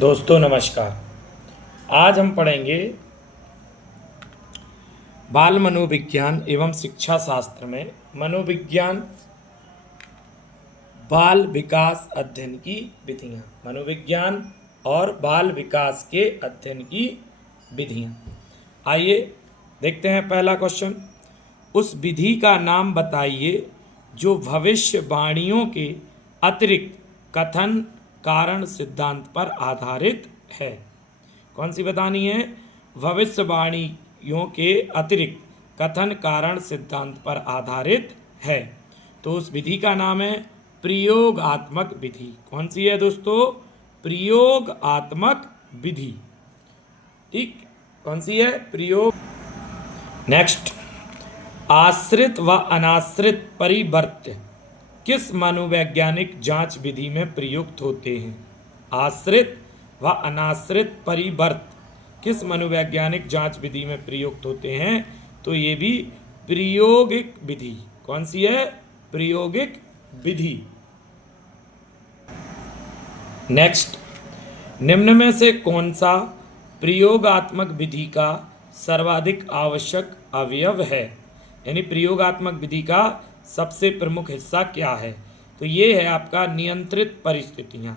दोस्तों नमस्कार। आज हम पढ़ेंगे बाल मनोविज्ञान एवं शिक्षा शास्त्र में मनोविज्ञान बाल विकास अध्ययन की विधियाँ। मनोविज्ञान और बाल विकास के अध्ययन की विधियाँ। आइए देखते हैं पहला क्वेश्चन। उस विधि का नाम बताइए जो भविष्यवाणियों के अतिरिक्त कथन कारण सिद्धांत पर आधारित है। कौन सी बतानी है? भविष्यवाणियों के अतिरिक्त कथन कारण सिद्धांत पर आधारित है। तो उस विधि का नाम है प्रयोगात्मक विधि। कौन सी है दोस्तों? प्रयोगात्मक विधि। ठीक, कौन सी है? प्रयोग। नेक्स्ट, आश्रित व अनाश्रित परिवर्त्य किस मनोवैज्ञानिक जांच विधि में प्रयुक्त होते हैं? आश्रित व अनाश्रित परिवर्त्य किस मनोवैज्ञानिक जांच विधि में प्रयुक्त होते हैं? तो ये भी प्रयोगिक विधि। कौन सी है? प्रयोगिक विधि। नेक्स्ट, निम्न में से कौन सा प्रयोगात्मक विधि का सर्वाधिक आवश्यक अवयव है? यानी प्रयोगात्मक विधि का सबसे प्रमुख हिस्सा क्या है? तो ये है आपका नियंत्रित परिस्थितियाँ।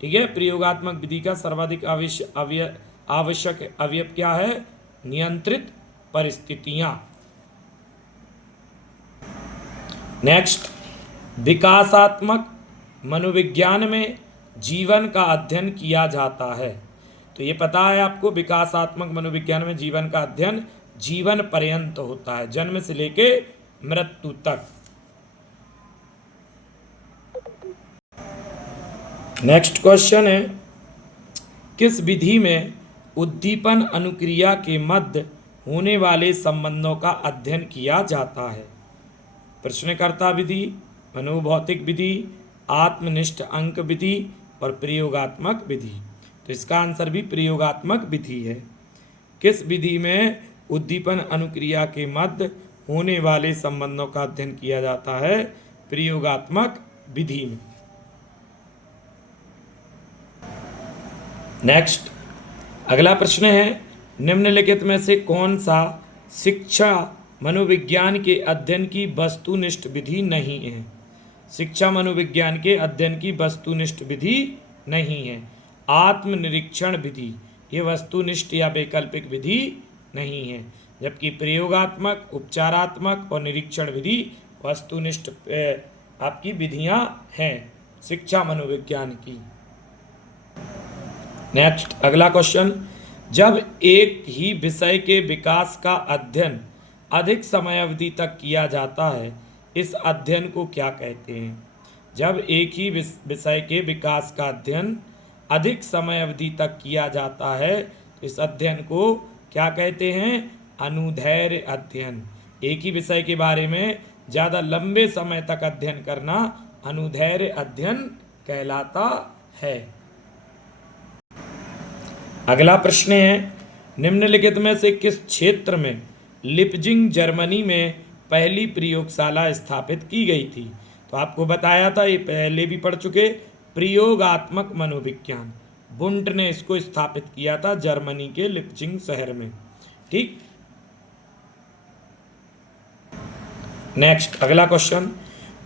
ठीक है, प्रयोगात्मक विधि का सर्वाधिक आवश्यक अवयव क्या है? नियंत्रित परिस्थितियाँ। नेक्स्ट, विकासात्मक मनोविज्ञान में जीवन का अध्ययन किया जाता है। तो ये पता है आपको, विकासात्मक मनोविज्ञान में जीवन का अध्ययन जीवन पर्यंत होता है, जन्म से लेके मृत्यु तक। नेक्स्ट क्वेश्चन है, किस विधि में उद्दीपन अनुक्रिया के मध्य होने वाले संबंधों का अध्ययन किया जाता है? प्रश्नकर्ता विधि, मनोभौतिक विधि, आत्मनिष्ठ अंक विधि और प्रयोगात्मक विधि। तो इसका आंसर भी प्रयोगात्मक विधि है। किस विधि में उद्दीपन अनुक्रिया के मध्य होने वाले संबंधों का अध्ययन किया जाता है? प्रयोगात्मक विधि में। नेक्स्ट, अगला प्रश्न है, निम्नलिखित में से कौन सा शिक्षा मनोविज्ञान के अध्ययन की वस्तुनिष्ठ विधि नहीं है? शिक्षा मनोविज्ञान के अध्ययन की वस्तुनिष्ठ विधि नहीं है। आत्मनिरीक्षण विधि ये वस्तुनिष्ठ या वैकल्पिक विधि नहीं है, जबकि प्रयोगात्मक, उपचारात्मक और निरीक्षण विधि वस्तुनिष्ठ आपकी विधियां हैं शिक्षा मनोविज्ञान की। नेक्स्ट, अगला क्वेश्चन, जब एक ही विषय के विकास का अध्ययन अधिक समय अवधि तक किया जाता है, इस अध्ययन को क्या कहते हैं? जब एक ही विषय के विकास का अध्ययन अधिक समय अवधि तक किया जाता है, इस अध्ययन को क्या कहते हैं? अनुदैर्घ्य अध्ययन। एक ही विषय के बारे में ज़्यादा लंबे समय तक अध्ययन करना अनुदैर्घ्य अध्ययन कहलाता है। अगला प्रश्न है, निम्नलिखित में से किस क्षेत्र में लिपजिंग जर्मनी में पहली प्रयोगशाला स्थापित की गई थी? तो आपको बताया था, ये पहले भी पढ़ चुके, प्रयोगात्मक मनोविज्ञान। बुंट ने इसको स्थापित किया था जर्मनी के लिपजिंग शहर में। ठीक। नेक्स्ट, अगला क्वेश्चन,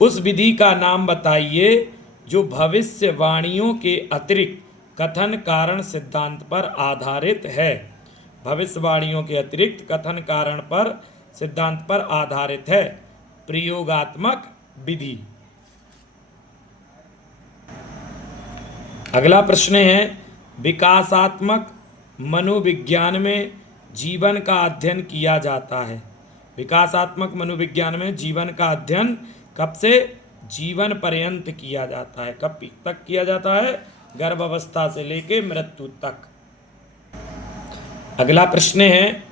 उस विधि का नाम बताइए जो भविष्यवाणियों के अतिरिक्त कथन कारण सिद्धांत पर आधारित है। भविष्यवाणियों के अतिरिक्त कथन कारण पर सिद्धांत पर आधारित है। प्रयोगात्मक विधि। अगला प्रश्न है, विकासात्मक मनोविज्ञान में जीवन का अध्ययन किया जाता है। विकासात्मक मनोविज्ञान में जीवन का अध्ययन कब से जीवन पर्यंत किया जाता है? कब तक किया जाता है? गर्भावस्था से लेकर मृत्यु तक। अगला प्रश्न है,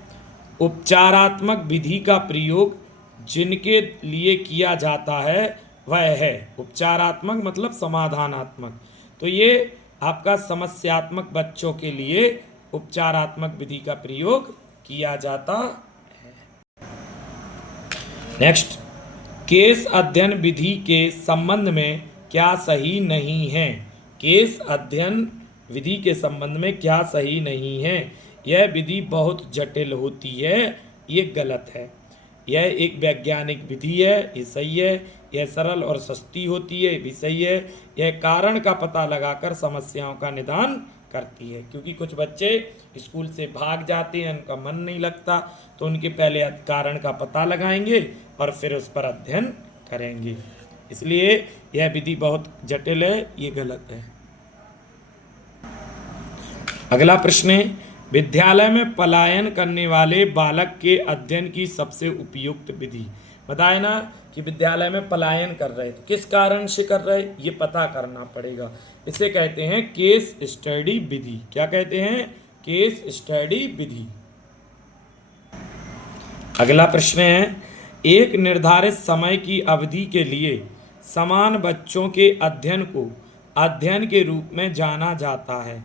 उपचारात्मक विधि का प्रयोग जिनके लिए किया जाता है वह है। उपचारात्मक मतलब समाधानात्मक, तो ये आपका समस्यात्मक बच्चों के लिए उपचारात्मक विधि का प्रयोग किया जाता है। नेक्स्ट, केस अध्ययन विधि के संबंध में क्या सही नहीं है? केस अध्ययन विधि के संबंध में क्या सही नहीं है। यह विधि बहुत जटिल होती है, ये गलत है। यह एक वैज्ञानिक विधि है, ये सही है। यह सरल और सस्ती होती है, ये भी सही है। यह कारण का पता लगाकर समस्याओं का निदान करती है, क्योंकि कुछ बच्चे स्कूल से भाग जाते हैं, उनका मन नहीं लगता, तो उनके पहले कारण का पता लगाएंगे और फिर उस पर अध्ययन करेंगे। इसलिए यह विधि बहुत जटिल है, ये गलत है। अगला प्रश्न है, विद्यालय में पलायन करने वाले बालक के अध्ययन की सबसे उपयुक्त विधि। बताए ना कि विद्यालय में पलायन कर रहे, तो किस कारण से कर रहे, ये पता करना पड़ेगा। इसे कहते हैं केस स्टडी विधि। क्या कहते हैं? केस स्टडी विधि। अगला प्रश्न है, एक निर्धारित समय की अवधि के लिए समान बच्चों के अध्ययन को अध्ययन के रूप में जाना जाता है।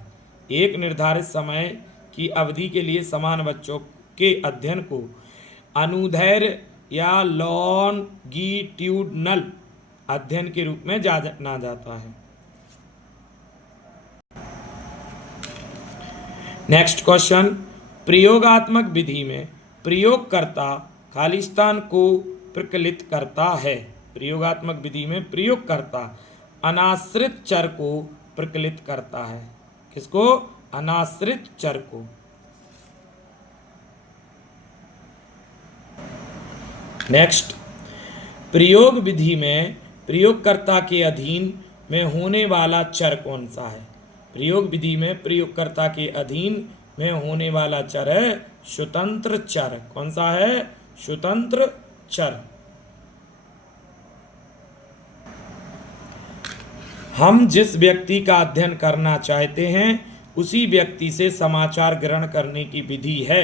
एक निर्धारित समय की अवधि के लिए समान बच्चों के अध्ययन को अनुदैर्घ्य या लॉन्गिट्यूडनल अध्ययन के रूप में जाना जाता है। नेक्स्ट क्वेश्चन, प्रयोगात्मक विधि में प्रयोगकर्ता खालिस्तान को प्रकलित करता है। प्रयोगात्मक विधि में प्रयोगकर्ता अनाश्रित चर को प्रकलित करता है। किसको? अनाश्रित चर को। नेक्स्ट, प्रयोग विधि में प्रयोगकर्ता के अधीन में होने वाला चर कौन सा है? प्रयोग विधि में प्रयोगकर्ता के अधीन में होने वाला चर है स्वतंत्र चर। कौन सा है? स्वतंत्र चर। हम जिस व्यक्ति का अध्ययन करना चाहते हैं उसी व्यक्ति से समाचार ग्रहण करने की विधि है,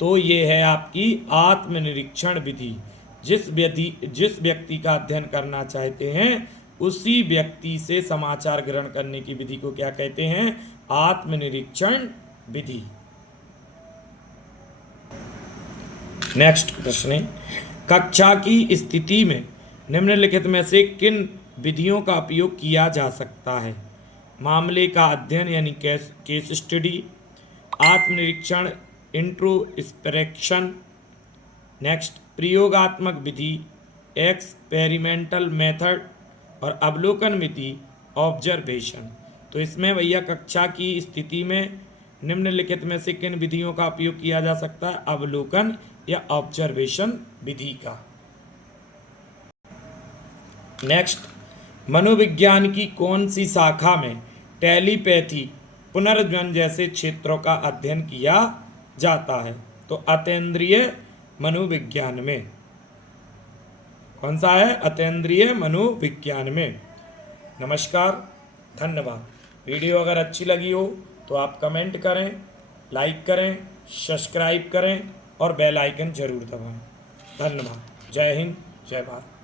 तो ये है आपकी आत्मनिरीक्षण विधि। जिस व्यक्ति का अध्ययन करना चाहते हैं उसी व्यक्ति से समाचार ग्रहण करने की विधि को क्या कहते हैं? आत्मनिरीक्षण विधि। नेक्स्ट प्रश्न है, कक्षा की स्थिति में निम्नलिखित में से किन विधियों का उपयोग किया जा सकता है? मामले का अध्ययन यानी केस स्टडी, आत्मनिरीक्षण इंट्रोस्पेक्शन, नेक्स्ट प्रयोगात्मक विधि एक्सपेरिमेंटल मेथड, और अवलोकन विधि ऑब्जर्वेशन। तो इसमें भैया कक्षा की स्थिति में निम्नलिखित में से किन विधियों का उपयोग किया जा सकता है? अवलोकन या ऑब्जर्वेशन विधि का। नेक्स्ट, मनोविज्ञान की कौन सी शाखा में टेलीपैथी, पुनर्जन्म जैसे क्षेत्रों का अध्ययन किया जाता है? तो अतीन्द्रिय मनोविज्ञान में। कौन सा है? अतीन्द्रिय मनोविज्ञान में। नमस्कार, धन्यवाद। वीडियो अगर अच्छी लगी हो तो आप कमेंट करें, लाइक करें, सब्सक्राइब करें और बेल आइकन जरूर दबाएं। धन्यवाद। जय हिंद, जय भारत।